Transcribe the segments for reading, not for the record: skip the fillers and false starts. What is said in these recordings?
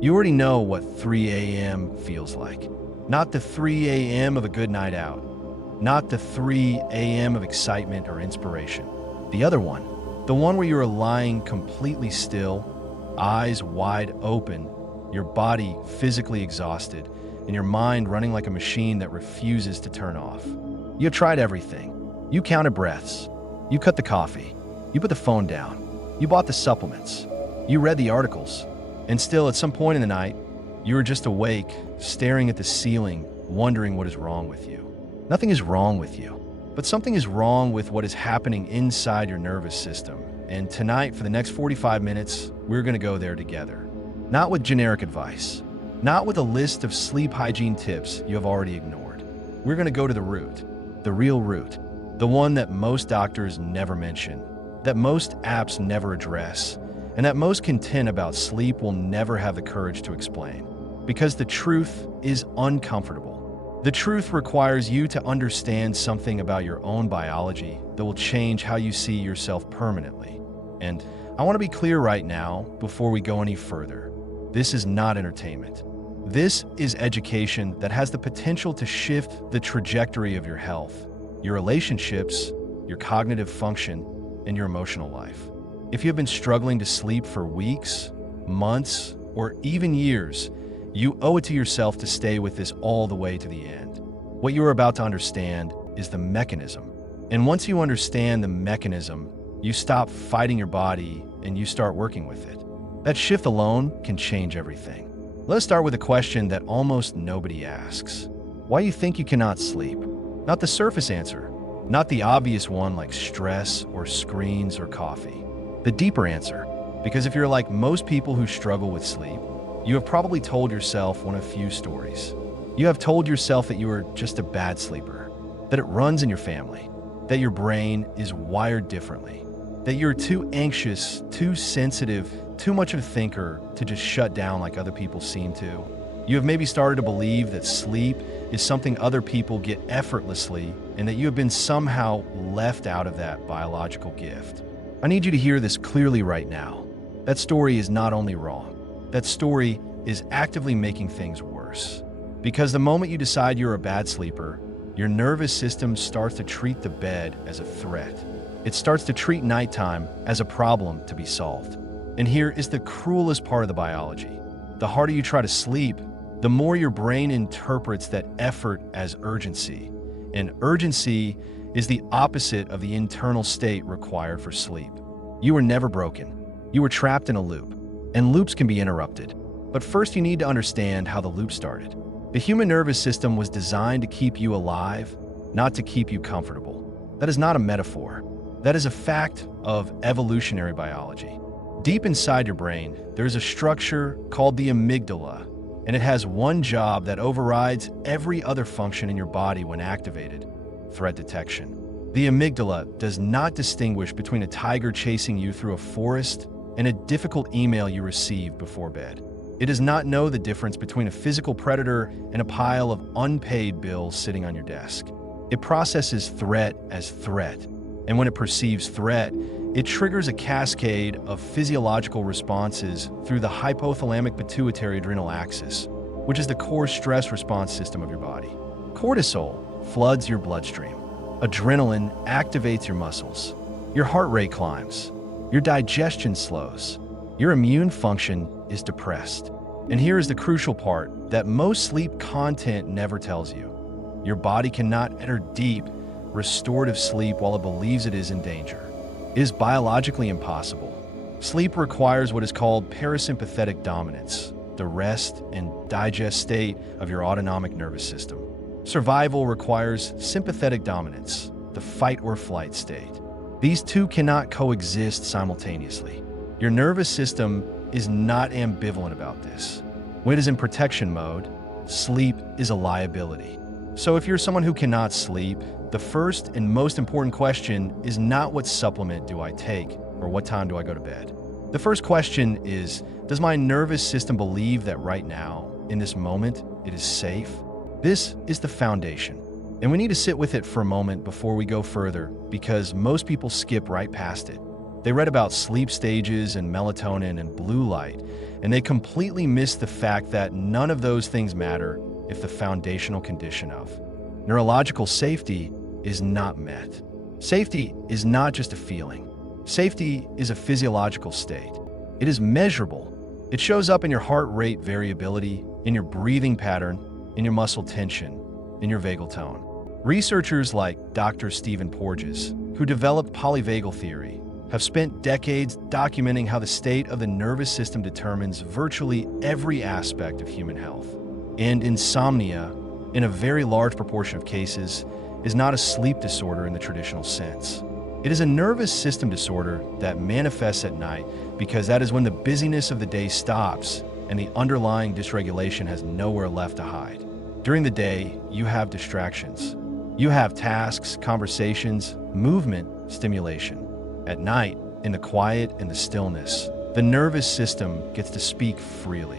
You already know what 3 a.m. feels like. Not the 3 a.m. of a good night out. Not the 3 a.m. of excitement or inspiration. The other one. The one where you are lying completely still, eyes wide open, your body physically exhausted, and your mind running like a machine that refuses to turn off. You have tried everything. You counted breaths. You cut the coffee. You put the phone down. You bought the supplements. You read the articles. And still, at some point in the night, you are just awake, staring at the ceiling, wondering what is wrong with you. Nothing is wrong with you, but something is wrong with what is happening inside your nervous system. And tonight, for the next 45 minutes, we're going to go there together. Not with generic advice, not with a list of sleep hygiene tips you have already ignored. We're going to go to the root, the real root, the one that most doctors never mention, that most apps never address, and that most content about sleep will never have the courage to explain. Because the truth is uncomfortable. The truth requires you to understand something about your own biology that will change how you see yourself permanently. And I want to be clear right now, before we go any further. This is not entertainment. This is education that has the potential to shift the trajectory of your health, your relationships, your cognitive function, and your emotional life. If you have been struggling to sleep for weeks, months, or even years, you owe it to yourself to stay with this all the way to the end. What you are about to understand is the mechanism. And once you understand the mechanism, you stop fighting your body and you start working with it. That shift alone can change everything. Let's start with a question that almost nobody asks. Why you think you cannot sleep? Not the surface answer, not the obvious one like stress or screens or coffee. The deeper answer, because if you're like most people who struggle with sleep, you have probably told yourself one of few stories. You have told yourself that you are just a bad sleeper, that it runs in your family, that your brain is wired differently, that you're too anxious, too sensitive, too much of a thinker to just shut down like other people seem to. You have maybe started to believe that sleep is something other people get effortlessly and that you have been somehow left out of that biological gift. I need you to hear this clearly right now. That story is not only wrong, that story is actively making things worse. Because the moment you decide you're a bad sleeper, your nervous system starts to treat the bed as a threat. It starts to treat nighttime as a problem to be solved. And here is the cruelest part of the biology. The harder you try to sleep, the more your brain interprets that effort as urgency. And urgency is the opposite of the internal state required for sleep. You were never broken. You were trapped in a loop. And loops can be interrupted. But first you need to understand how the loop started. The human nervous system was designed to keep you alive, not to keep you comfortable. That is not a metaphor. That is a fact of evolutionary biology. Deep inside your brain, there is a structure called the amygdala, and it has one job that overrides every other function in your body when activated: threat detection. The amygdala does not distinguish between a tiger chasing you through a forest and a difficult email you receive before bed. It does not know the difference between a physical predator and a pile of unpaid bills sitting on your desk. It processes threat as threat, and when it perceives threat, it triggers a cascade of physiological responses through the hypothalamic pituitary adrenal axis, which is the core stress response system of your body. Cortisol floods your bloodstream. Adrenaline activates your muscles. Your heart rate climbs. Your digestion slows. Your immune function is depressed. And here is the crucial part that most sleep content never tells you. Your body cannot enter deep, restorative sleep while it believes it is in danger. It is biologically impossible. Sleep requires what is called parasympathetic dominance, the rest and digest state of your autonomic nervous system. Survival requires sympathetic dominance, the fight or flight state. These two cannot coexist simultaneously. Your nervous system is not ambivalent about this. When it is in protection mode, sleep is a liability. So if you're someone who cannot sleep, the first and most important question is not what supplement do I take or what time do I go to bed. The first question is, does my nervous system believe that right now, in this moment, it is safe? This is the foundation. And we need to sit with it for a moment before we go further, because most people skip right past it. They read about sleep stages and melatonin and blue light, and they completely missed the fact that none of those things matter if the foundational condition of neurological safety is not met. Safety is not just a feeling. Safety is a physiological state. It is measurable. It shows up in your heart rate variability, in your breathing pattern, in your muscle tension, in your vagal tone. Researchers like Dr. Stephen Porges, who developed Polyvagal Theory, have spent decades documenting how the state of the nervous system determines virtually every aspect of human health. And insomnia, in a very large proportion of cases, is not a sleep disorder in the traditional sense. It is a nervous system disorder that manifests at night because that is when the busyness of the day stops and the underlying dysregulation has nowhere left to hide. During the day, you have distractions. You have tasks, conversations, movement, stimulation. At night, in the quiet and the stillness, the nervous system gets to speak freely.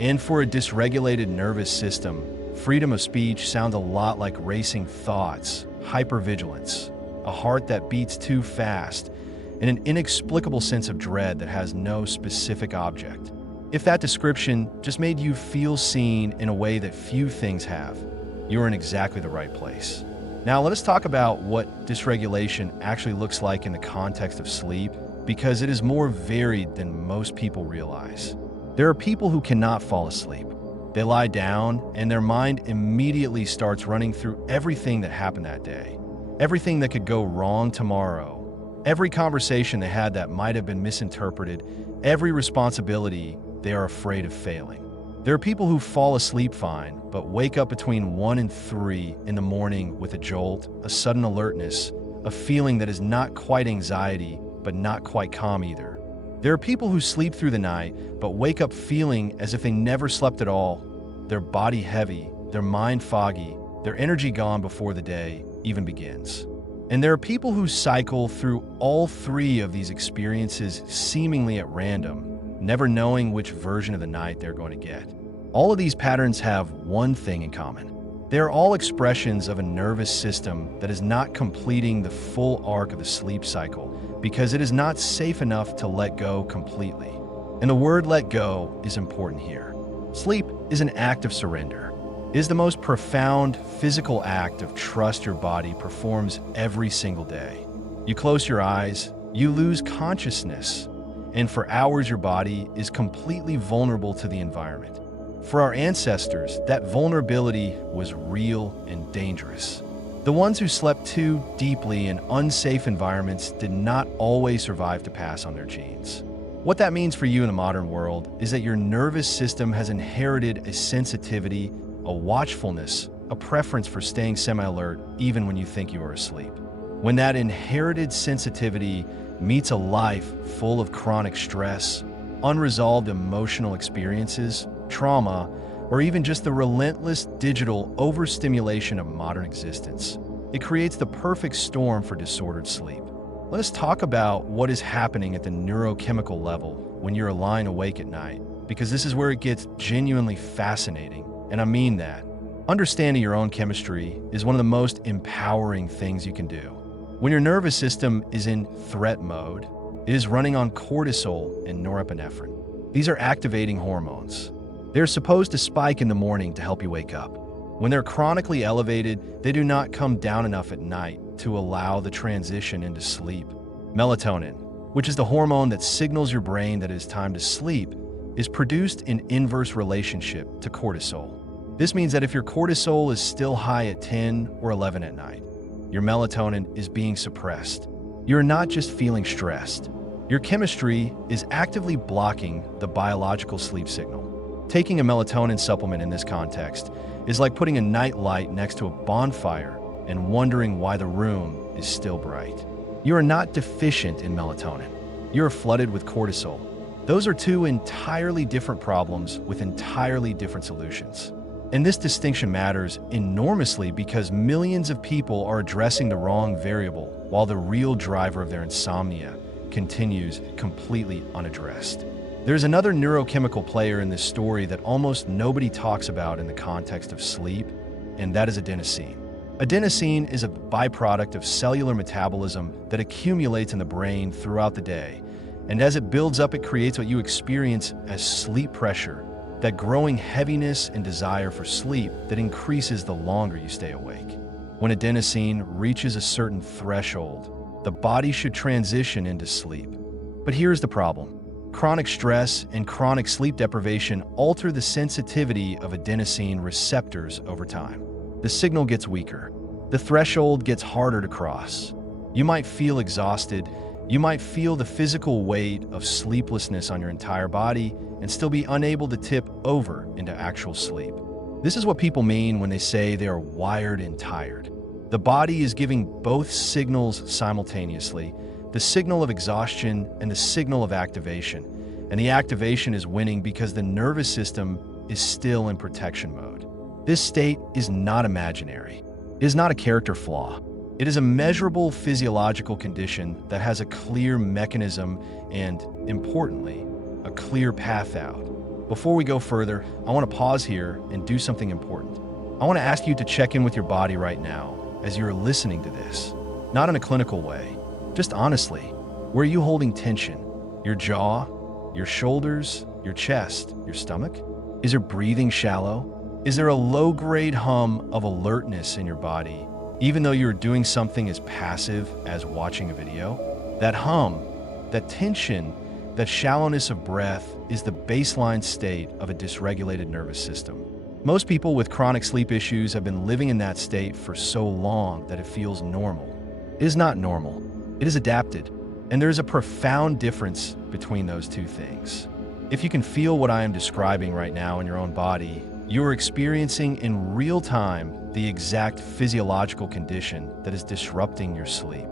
And for a dysregulated nervous system, freedom of speech sounds a lot like racing thoughts, hypervigilance, a heart that beats too fast, and an inexplicable sense of dread that has no specific object. If that description just made you feel seen in a way that few things have, you're in exactly the right place. Now, let us talk about what dysregulation actually looks like in the context of sleep, because it is more varied than most people realize. There are people who cannot fall asleep. They lie down, and their mind immediately starts running through everything that happened that day, everything that could go wrong tomorrow, every conversation they had that might have been misinterpreted, every responsibility they are afraid of failing. There are people who fall asleep fine, but wake up between 1 and 3 in the morning with a jolt, a sudden alertness, a feeling that is not quite anxiety, but not quite calm either. There are people who sleep through the night, but wake up feeling as if they never slept at all, their body heavy, their mind foggy, their energy gone before the day even begins. And there are people who cycle through all 3 of these experiences seemingly at random, never knowing which version of the night they're going to get. All of these patterns have one thing in common. They are all expressions of a nervous system that is not completing the full arc of the sleep cycle because it is not safe enough to let go completely. And the word let go is important here. Sleep is an act of surrender. It is the most profound physical act of trust your body performs every single day. You close your eyes, you lose consciousness, and for hours your body is completely vulnerable to the environment. For our ancestors, that vulnerability was real and dangerous. The ones who slept too deeply in unsafe environments did not always survive to pass on their genes. What that means for you in the modern world is that your nervous system has inherited a sensitivity, a watchfulness, a preference for staying semi-alert even when you think you are asleep. When that inherited sensitivity meets a life full of chronic stress, unresolved emotional experiences, trauma, or even just the relentless digital overstimulation of modern existence, it creates the perfect storm for disordered sleep. Let us talk about what is happening at the neurochemical level when you're lying awake at night, because this is where it gets genuinely fascinating, and I mean that. Understanding your own chemistry is one of the most empowering things you can do. When your nervous system is in threat mode, it is running on cortisol and norepinephrine. These are activating hormones. They're supposed to spike in the morning to help you wake up. When they're chronically elevated, they do not come down enough at night to allow the transition into sleep. Melatonin, which is the hormone that signals your brain that it is time to sleep, is produced in inverse relationship to cortisol. This means that if your cortisol is still high at 10 or 11 at night, your melatonin is being suppressed. You're not just feeling stressed. Your chemistry is actively blocking the biological sleep signal. Taking a melatonin supplement in this context is like putting a night light next to a bonfire and wondering why the room is still bright. You are not deficient in melatonin. You are flooded with cortisol. Those are 2 entirely different problems with entirely different solutions. And this distinction matters enormously because millions of people are addressing the wrong variable while the real driver of their insomnia continues completely unaddressed. There's another neurochemical player in this story that almost nobody talks about in the context of sleep, and that is adenosine. Adenosine is a byproduct of cellular metabolism that accumulates in the brain throughout the day, and as it builds up, it creates what you experience as sleep pressure, that growing heaviness and desire for sleep that increases the longer you stay awake. When adenosine reaches a certain threshold, the body should transition into sleep. But here's the problem. Chronic stress and chronic sleep deprivation alter the sensitivity of adenosine receptors over time. The signal gets weaker. The threshold gets harder to cross. You might feel exhausted. You might feel the physical weight of sleeplessness on your entire body and still be unable to tip over into actual sleep. This is what people mean when they say they are wired and tired. The body is giving both signals simultaneously, the signal of exhaustion and the signal of activation. And the activation is winning because the nervous system is still in protection mode. This state is not imaginary. It is not a character flaw. It is a measurable physiological condition that has a clear mechanism and, importantly, a clear path out. Before we go further, I want to pause here and do something important. I want to ask you to check in with your body right now as you're listening to this. Not in a clinical way, just honestly. Where are you holding tension? Your jaw, your shoulders, your chest, your stomach? Is your breathing shallow? Is there a low-grade hum of alertness in your body, even though you're doing something as passive as watching a video? That hum, that tension, that shallowness of breath is the baseline state of a dysregulated nervous system. Most people with chronic sleep issues have been living in that state for so long that it feels normal. It is not normal. It is adapted, and there is a profound difference between those two things. If you can feel what I am describing right now in your own body, you are experiencing in real time the exact physiological condition that is disrupting your sleep.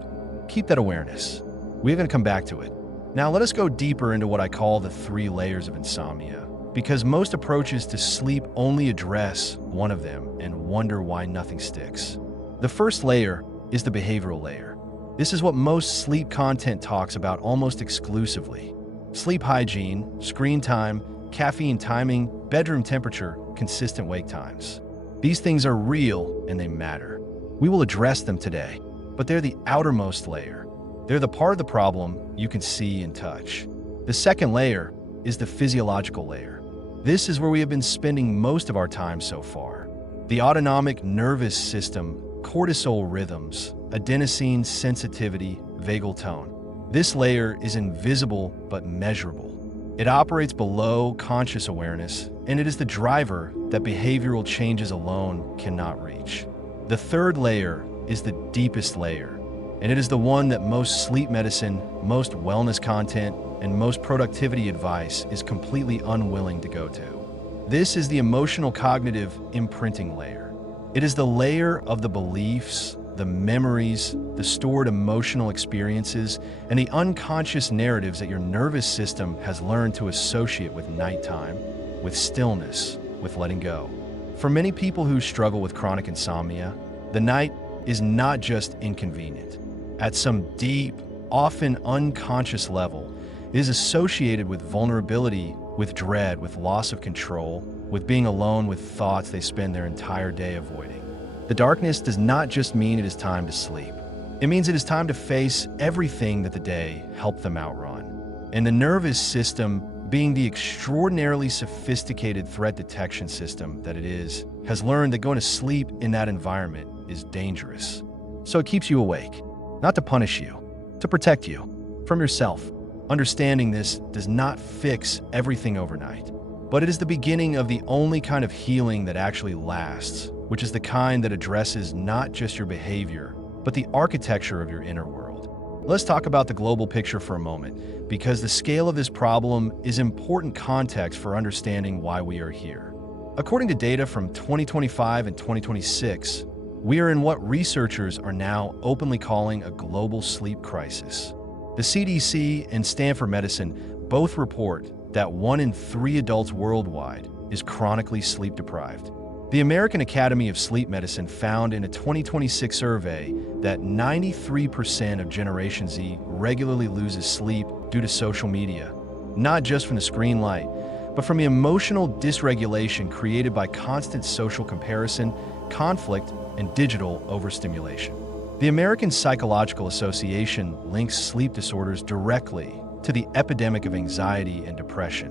Keep that awareness. We're going to come back to it. Now let us go deeper into what I call the 3 layers of insomnia, because most approaches to sleep only address one of them and wonder why nothing sticks. The first layer is the behavioral layer. This is what most sleep content talks about almost exclusively. Sleep hygiene, screen time, caffeine timing, bedroom temperature, consistent wake times. These things are real and they matter. We will address them today, but they're the outermost layer. They're the part of the problem you can see and touch. The second layer is the physiological layer. This is where we have been spending most of our time so far. The autonomic nervous system, cortisol rhythms, adenosine sensitivity, vagal tone. This layer is invisible but measurable. It operates below conscious awareness, and it is the driver that behavioral changes alone cannot reach. The third layer is the deepest layer, and it is the one that most sleep medicine, most wellness content, and most productivity advice is completely unwilling to go to. This is the emotional cognitive imprinting layer. It is the layer of the beliefs, the memories, the stored emotional experiences, and the unconscious narratives that your nervous system has learned to associate with nighttime, with stillness, with letting go. For many people who struggle with chronic insomnia, the night is not just inconvenient. At some deep, often unconscious level, it is associated with vulnerability, with dread, with loss of control, with being alone with thoughts they spend their entire day avoiding. The darkness does not just mean it is time to sleep. It means it is time to face everything that the day helped them outrun. And the nervous system, being the extraordinarily sophisticated threat detection system that it is, has learned that going to sleep in that environment is dangerous. So it keeps you awake, not to punish you, to protect you from yourself. Understanding this does not fix everything overnight, but it is the beginning of the only kind of healing that actually lasts, which is the kind that addresses not just your behavior, but the architecture of your inner world. Let's talk about the global picture for a moment, because the scale of this problem is important context for understanding why we are here. According to data from 2025 and 2026, we are in what researchers are now openly calling a global sleep crisis. The CDC and Stanford Medicine both report that 1 in 3 adults worldwide is chronically sleep deprived. The American Academy of Sleep Medicine found in a 2026 survey that 93% of Generation Z regularly loses sleep due to social media, not just from the screen light, but from the emotional dysregulation created by constant social comparison conflict, and digital overstimulation. The American Psychological Association links sleep disorders directly to the epidemic of anxiety and depression,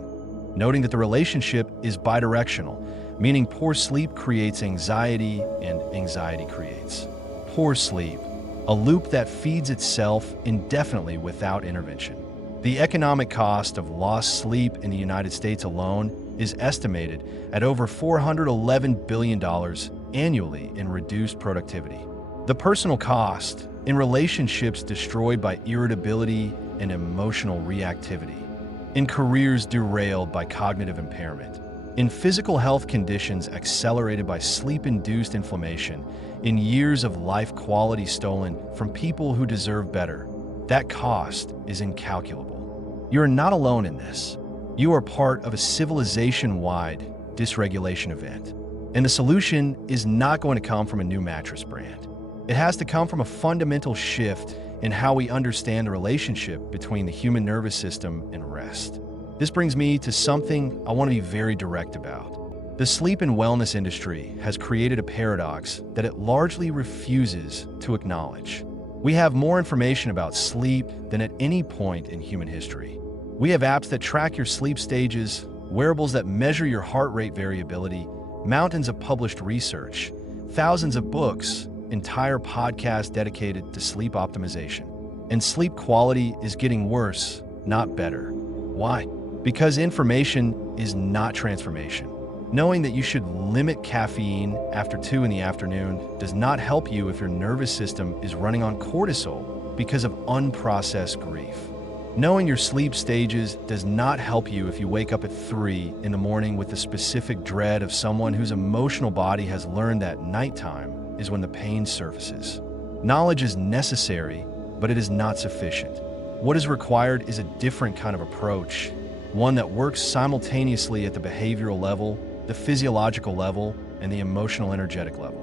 noting that the relationship is bidirectional, meaning poor sleep creates anxiety and anxiety creates poor sleep, a loop that feeds itself indefinitely without intervention. The economic cost of lost sleep in the United States alone is estimated at over $411 billion annually in reduced productivity. The personal cost in relationships destroyed by irritability and emotional reactivity, in careers derailed by cognitive impairment, in physical health conditions accelerated by sleep-induced inflammation, in years of life quality stolen from people who deserve better. That cost is incalculable. You are not alone in this. You are part of a civilization-wide dysregulation event. And the solution is not going to come from a new mattress brand. It has to come from a fundamental shift in how we understand the relationship between the human nervous system and rest. This brings me to something I want to be very direct about. The sleep and wellness industry has created a paradox that it largely refuses to acknowledge. We have more information about sleep than at any point in human history. We have apps that track your sleep stages, wearables that measure your heart rate variability, mountains of published research, thousands of books, entire podcasts dedicated to sleep optimization. And sleep quality is getting worse, not better. Why? Because information is not transformation. Knowing that you should limit caffeine after 2 in the afternoon does not help you if your nervous system is running on cortisol because of unprocessed grief. Knowing your sleep stages does not help you if you wake up at 3 in the morning with the specific dread of someone whose emotional body has learned that nighttime is when the pain surfaces. Knowledge is necessary, but it is not sufficient. What is required is a different kind of approach, one that works simultaneously at the behavioral level, the physiological level, and the emotional energetic level.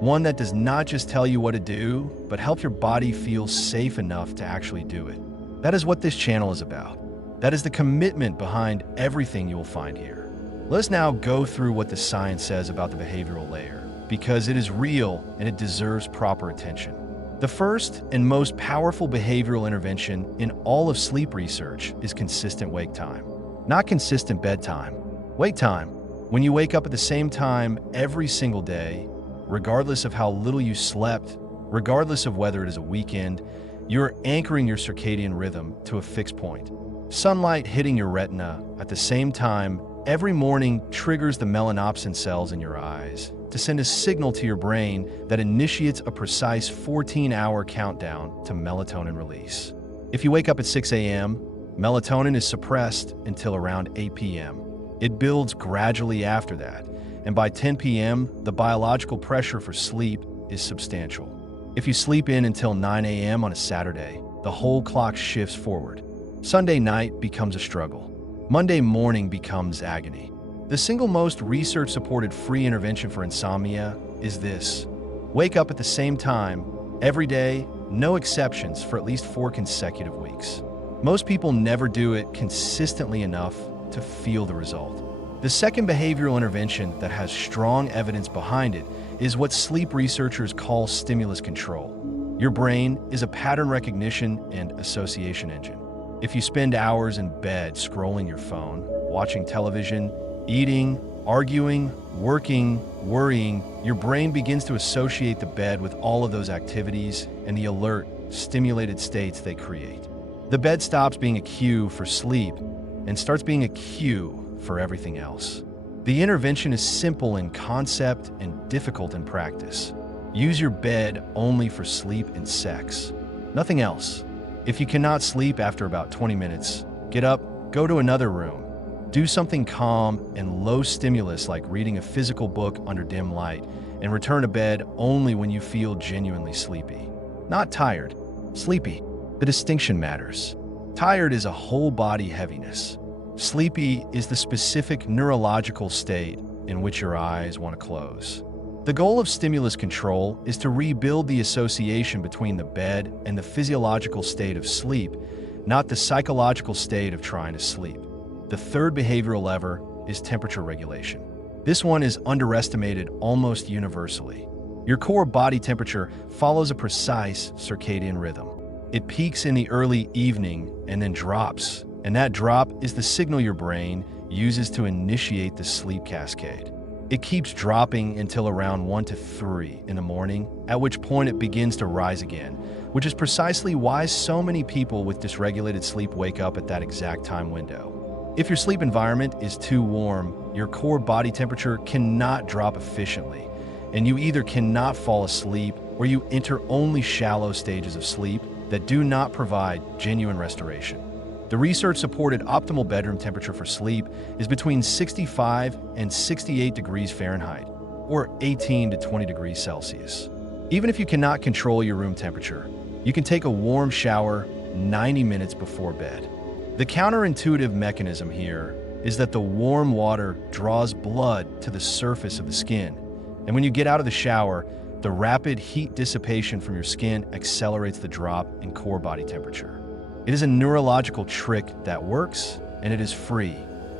One that does not just tell you what to do, but help your body feel safe enough to actually do it. That is what this channel is about. That is the commitment behind everything you will find here. Let us now go through what the science says about the behavioral layer, because it is real and it deserves proper attention. The first and most powerful behavioral intervention in all of sleep research is consistent wake time. Not consistent bedtime. Wake time. When you wake up at the same time every single day, regardless of how little you slept, regardless of whether it is a weekend, you're anchoring your circadian rhythm to a fixed point. Sunlight hitting your retina at the same time every morning triggers the melanopsin cells in your eyes to send a signal to your brain that initiates a precise 14-hour countdown to melatonin release. If you wake up at 6 a.m., melatonin is suppressed until around 8 p.m. It builds gradually after that, and by 10 p.m., the biological pressure for sleep is substantial. If you sleep in until 9 a.m. on a Saturday, the whole clock shifts forward. Sunday night becomes a struggle. Monday morning becomes agony. The single most research-supported free intervention for insomnia is this. Wake up at the same time, every day, no exceptions for at least 4 consecutive weeks. Most people never do it consistently enough to feel the result. The second behavioral intervention that has strong evidence behind it is what sleep researchers call stimulus control. Your brain is a pattern recognition and association engine. If you spend hours in bed scrolling your phone, watching television, eating, arguing, working, worrying, your brain begins to associate the bed with all of those activities and the alert, stimulated states they create. The bed stops being a cue for sleep and starts being a cue for everything else. The intervention is simple in concept and difficult in practice. Use your bed only for sleep and sex. Nothing else. If you cannot sleep after about 20 minutes, get up, go to another room. Do something calm and low stimulus like reading a physical book under dim light, and return to bed only when you feel genuinely sleepy. Not tired, sleepy. The distinction matters. Tired is a whole body heaviness. Sleepy is the specific neurological state in which your eyes want to close. The goal of stimulus control is to rebuild the association between the bed and the physiological state of sleep, not the psychological state of trying to sleep. The third behavioral lever is temperature regulation. This one is underestimated almost universally. Your core body temperature follows a precise circadian rhythm. It peaks in the early evening and then drops, and that drop is the signal your brain uses to initiate the sleep cascade. It keeps dropping until around 1 to 3 in the morning, at which point it begins to rise again, which is precisely why so many people with dysregulated sleep wake up at that exact time window. If your sleep environment is too warm, your core body temperature cannot drop efficiently, and you either cannot fall asleep or you enter only shallow stages of sleep that do not provide genuine restoration. The research-supported optimal bedroom temperature for sleep is between 65 and 68 degrees Fahrenheit, or 18 to 20 degrees Celsius. Even if you cannot control your room temperature, you can take a warm shower 90 minutes before bed. The counterintuitive mechanism here is that the warm water draws blood to the surface of the skin, and when you get out of the shower, the rapid heat dissipation from your skin accelerates the drop in core body temperature. It is a neurological trick that works, and it is free.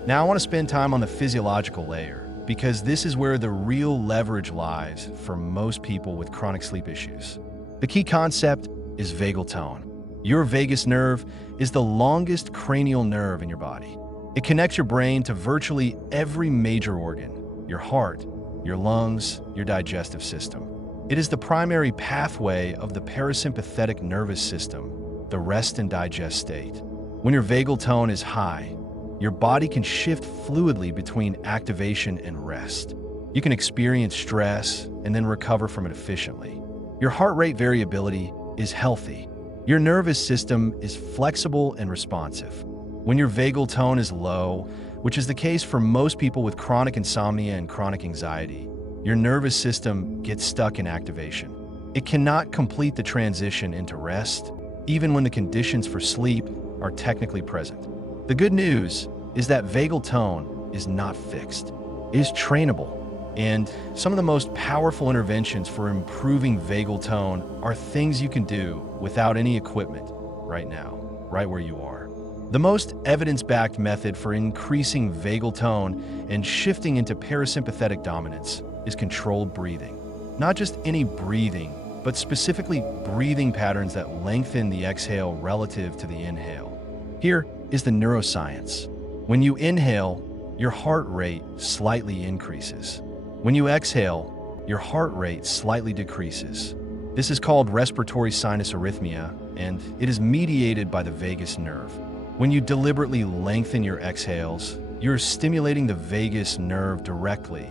Now I want to spend time on the physiological layer, because this is where the real leverage lies for most people with chronic sleep issues. The key concept is vagal tone. Your vagus nerve is the longest cranial nerve in your body. It connects your brain to virtually every major organ: your heart, your lungs, your digestive system. It is the primary pathway of the parasympathetic nervous system, the rest and digest state. When your vagal tone is high, your body can shift fluidly between activation and rest. You can experience stress and then recover from it efficiently. Your heart rate variability is healthy. Your nervous system is flexible and responsive. When your vagal tone is low, which is the case for most people with chronic insomnia and chronic anxiety, your nervous system gets stuck in activation. It cannot complete the transition into rest, even when the conditions for sleep are technically present. The good news is that vagal tone is not fixed. It is trainable, and some of the most powerful interventions for improving vagal tone are things you can do without any equipment right now, right where you are. The most evidence-backed method for increasing vagal tone and shifting into parasympathetic dominance is controlled breathing. Not just any breathing, but specifically breathing patterns that lengthen the exhale relative to the inhale. Here is the neuroscience. When you inhale, your heart rate slightly increases. When you exhale, your heart rate slightly decreases. This is called respiratory sinus arrhythmia, and it is mediated by the vagus nerve. When you deliberately lengthen your exhales, you're stimulating the vagus nerve directly,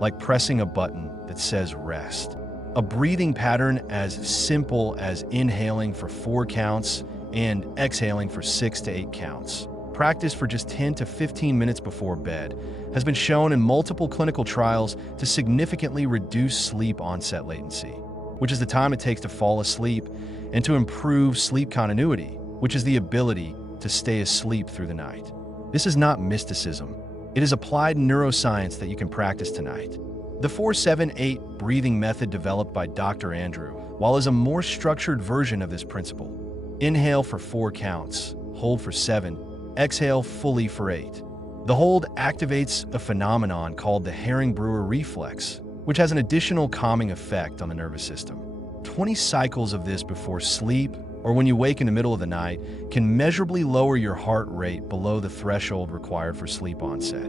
like pressing a button that says rest. A breathing pattern as simple as inhaling for 4 counts and exhaling for 6 to 8 counts, practiced for just 10 to 15 minutes before bed, has been shown in multiple clinical trials to significantly reduce sleep onset latency, which is the time it takes to fall asleep, and to improve sleep continuity, which is the ability to stay asleep through the night. This is not mysticism. It is applied neuroscience that you can practice tonight. The 4-7-8 breathing method developed by Dr. Andrew Wall is a more structured version of this principle. Inhale for 4 counts, hold for 7, exhale fully for 8. The hold activates a phenomenon called the Herring-Brewer reflex, which has an additional calming effect on the nervous system. 20 cycles of this before sleep or when you wake in the middle of the night can measurably lower your heart rate below the threshold required for sleep onset.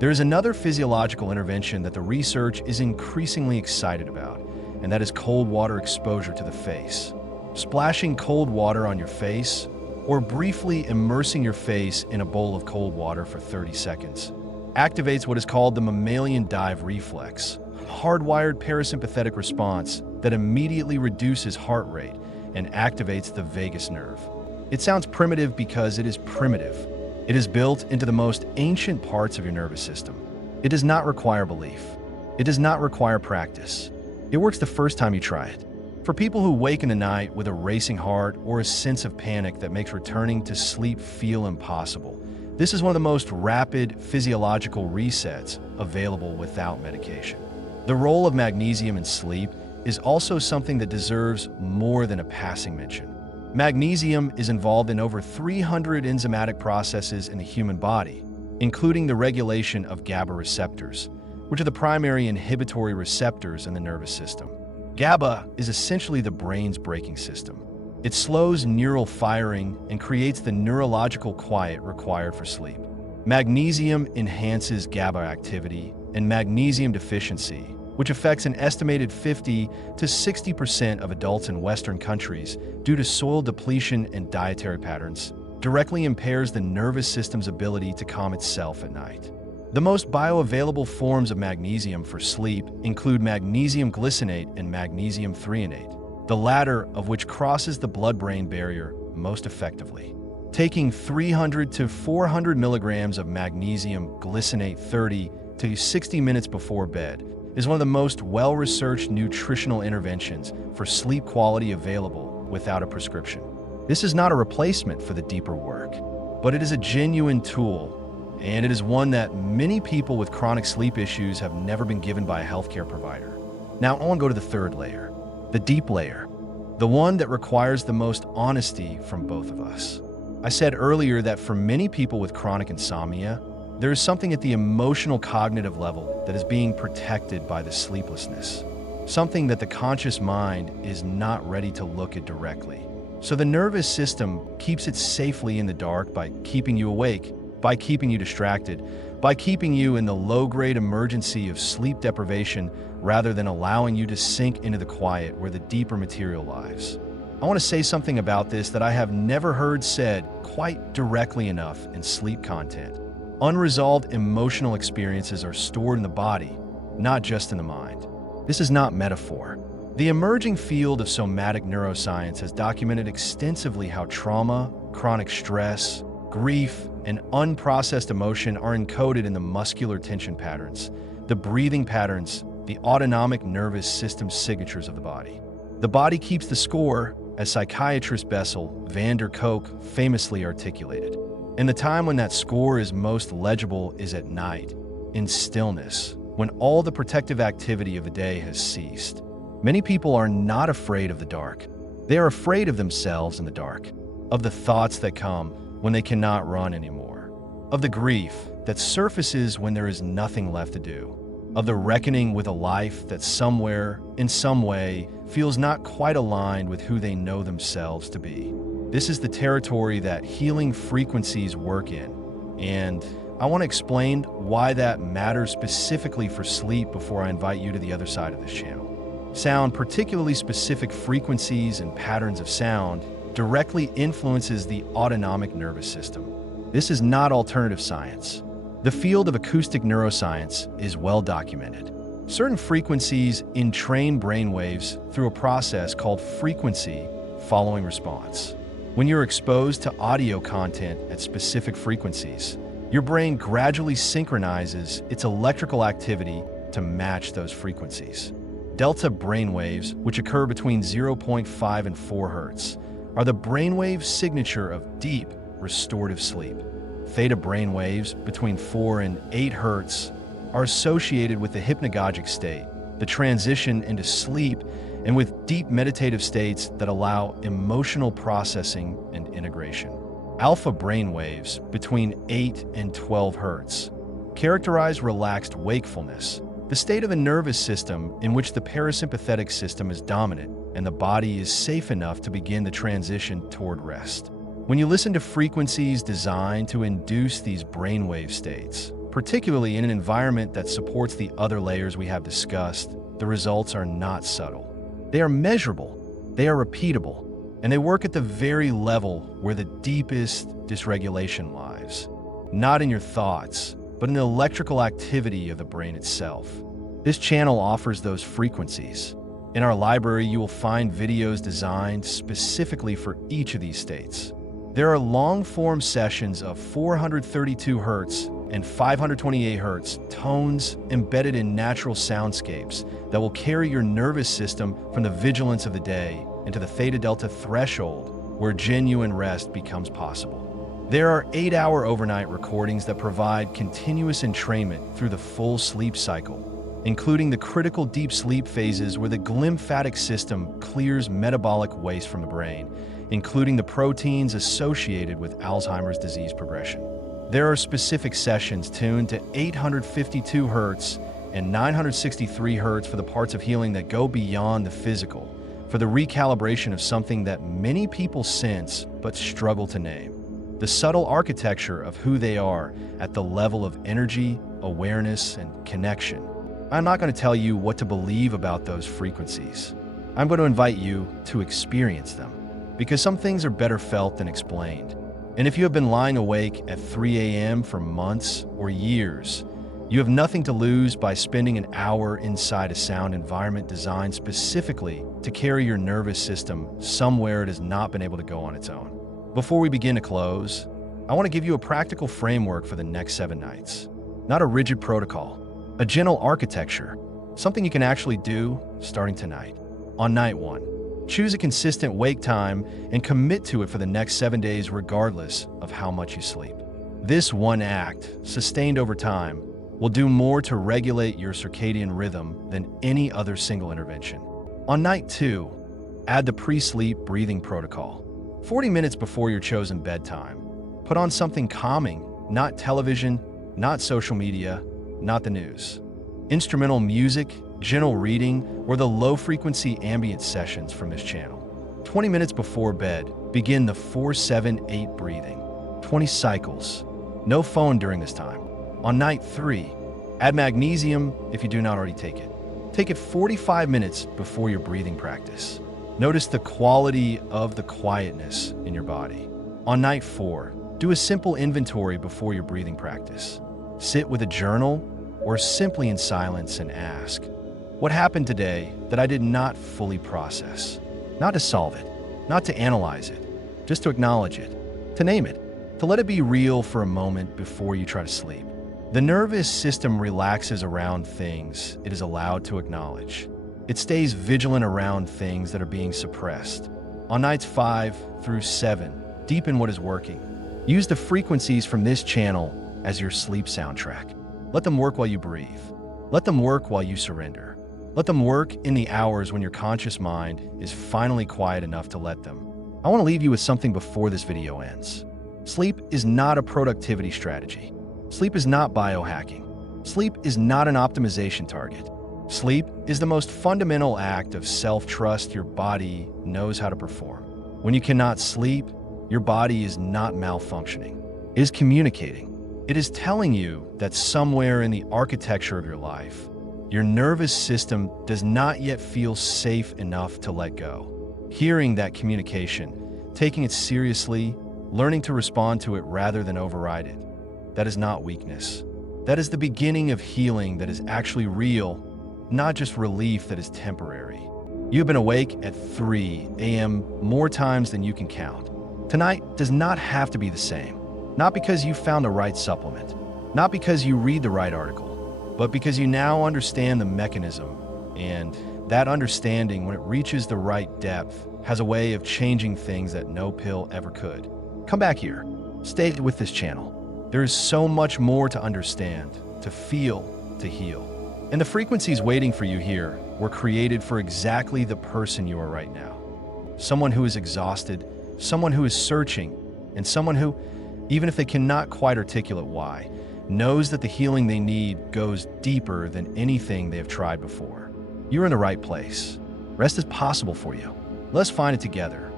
There is another physiological intervention that the research is increasingly excited about, and that is cold water exposure to the face. Splashing cold water on your face, or briefly immersing your face in a bowl of cold water for 30 seconds, activates what is called the mammalian dive reflex, a hardwired parasympathetic response that immediately reduces heart rate and activates the vagus nerve. It sounds primitive because it is primitive. It is built into the most ancient parts of your nervous system. It does not require belief. It does not require practice. It works the first time you try it. For people who wake in the night with a racing heart or a sense of panic that makes returning to sleep feel impossible, this is one of the most rapid physiological resets available without medication. The role of magnesium in sleep is also something that deserves more than a passing mention. Magnesium is involved in over 300 enzymatic processes in the human body, including the regulation of GABA receptors, which are the primary inhibitory receptors in the nervous system. GABA is essentially the brain's braking system. It slows neural firing and creates the neurological quiet required for sleep. Magnesium enhances GABA activity, and magnesium deficiency, which affects an estimated 50 to 60% of adults in Western countries due to soil depletion and dietary patterns, directly impairs the nervous system's ability to calm itself at night. The most bioavailable forms of magnesium for sleep include magnesium glycinate and magnesium threonate, the latter of which crosses the blood-brain barrier most effectively. Taking 300 to 400 milligrams of magnesium glycinate 30 to 60 minutes before bed is one of the most well-researched nutritional interventions for sleep quality available without a prescription. This is not a replacement for the deeper work, but it is a genuine tool, and it is one that many people with chronic sleep issues have never been given by a healthcare provider. Now, I want to go to the third layer, the deep layer, the one that requires the most honesty from both of us. I said earlier that for many people with chronic insomnia, there is something at the emotional cognitive level that is being protected by the sleeplessness, something that the conscious mind is not ready to look at directly. So the nervous system keeps it safely in the dark by keeping you awake, by keeping you distracted, by keeping you in the low-grade emergency of sleep deprivation rather than allowing you to sink into the quiet where the deeper material lies. I want to say something about this that I have never heard said quite directly enough in sleep content. Unresolved emotional experiences are stored in the body, not just in the mind. This is not metaphor. The emerging field of somatic neuroscience has documented extensively how trauma, chronic stress, grief, and unprocessed emotion are encoded in the muscular tension patterns, the breathing patterns, the autonomic nervous system signatures of the body. The body keeps the score, as psychiatrist Bessel van der Kolk famously articulated. And the time when that score is most legible is at night, in stillness, when all the protective activity of the day has ceased. Many people are not afraid of the dark. They are afraid of themselves in the dark, of the thoughts that come when they cannot run anymore, of the grief that surfaces when there is nothing left to do, of the reckoning with a life that somewhere, in some way, feels not quite aligned with who they know themselves to be. This is the territory that healing frequencies work in, and I want to explain why that matters specifically for sleep before I invite you to the other side of this channel. Sound, particularly specific frequencies and patterns of sound, directly influences the autonomic nervous system. This is not alternative science. The field of acoustic neuroscience is well documented. Certain frequencies entrain brainwaves through a process called frequency following response. When you're exposed to audio content at specific frequencies, your brain gradually synchronizes its electrical activity to match those frequencies. Delta brainwaves, which occur between 0.5 and 4 Hz, are the brainwave signature of deep, restorative sleep. Theta brainwaves between 4 and 8 Hz are associated with the hypnagogic state, the transition into sleep, and with deep meditative states that allow emotional processing and integration. Alpha brainwaves between 8 and 12 Hz characterize relaxed wakefulness, the state of the nervous system in which the parasympathetic system is dominant and the body is safe enough to begin the transition toward rest. When you listen to frequencies designed to induce these brainwave states, particularly in an environment that supports the other layers we have discussed, the results are not subtle. They are measurable, they are repeatable, and they work at the very level where the deepest dysregulation lies. Not in your thoughts, but in the electrical activity of the brain itself. This channel offers those frequencies. In our library, you will find videos designed specifically for each of these states. There are long-form sessions of 432 Hz and 528 Hz tones embedded in natural soundscapes that will carry your nervous system from the vigilance of the day into the theta-delta threshold where genuine rest becomes possible. There are 8-hour overnight recordings that provide continuous entrainment through the full sleep cycle, including the critical deep sleep phases where the glymphatic system clears metabolic waste from the brain, including the proteins associated with Alzheimer's disease progression. There are specific sessions tuned to 852 Hz and 963 Hz for the parts of healing that go beyond the physical, for the recalibration of something that many people sense but struggle to name. The subtle architecture of who they are at the level of energy, awareness, and connection. I'm not going to tell you what to believe about those frequencies. I'm going to invite you to experience them, because some things are better felt than explained. And if you have been lying awake at 3 a.m. for months or years, you have nothing to lose by spending an hour inside a sound environment designed specifically to carry your nervous system somewhere it has not been able to go on its own. Before we begin to close, I want to give you a practical framework for the next 7 nights. Not a rigid protocol, a gentle architecture, something you can actually do starting tonight. On night 1, choose a consistent wake time and commit to it for the next 7 days regardless of how much you sleep. This one act, sustained over time, will do more to regulate your circadian rhythm than any other single intervention. On night 2, add the pre-sleep breathing protocol. 40 minutes before your chosen bedtime, put on something calming, not television, not social media, not the news. Instrumental music, gentle reading, or the low-frequency ambient sessions from this channel. 20 minutes before bed, begin the 4-7-8 breathing. 20 cycles. No phone during this time. On night 3, add magnesium if you do not already take it. Take it 45 minutes before your breathing practice. Notice the quality of the quietness in your body. On night 4, do a simple inventory before your breathing practice. Sit with a journal or simply in silence and ask, what happened today that I did not fully process? Not to solve it, not to analyze it, just to acknowledge it, to name it, to let it be real for a moment before you try to sleep. The nervous system relaxes around things it is allowed to acknowledge. It stays vigilant around things that are being suppressed. On nights 5 through 7, deepen what is working. Use the frequencies from this channel as your sleep soundtrack. Let them work while you breathe. Let them work while you surrender. Let them work in the hours when your conscious mind is finally quiet enough to let them. I want to leave you with something before this video ends. Sleep is not a productivity strategy. Sleep is not biohacking. Sleep is not an optimization target. Sleep is the most fundamental act of self-trust your body knows how to perform. When you cannot sleep, your body is not malfunctioning. It is communicating. It is telling you that somewhere in the architecture of your life, your nervous system does not yet feel safe enough to let go. Hearing that communication, taking it seriously, learning to respond to it rather than override it, that is not weakness. That is the beginning of healing that is actually real, not just relief that is temporary. You have been awake at 3 a.m. more times than you can count. Tonight does not have to be the same. Not because you found the right supplement, not because you read the right article, but because you now understand the mechanism, and that understanding, when it reaches the right depth, has a way of changing things that no pill ever could. Come back here. Stay with this channel. There is so much more to understand, to feel, to heal. And the frequencies waiting for you here were created for exactly the person you are right now. Someone who is exhausted, someone who is searching, and someone who, even if they cannot quite articulate why, knows that the healing they need goes deeper than anything they have tried before. You're in the right place. Rest is possible for you. Let's find it together.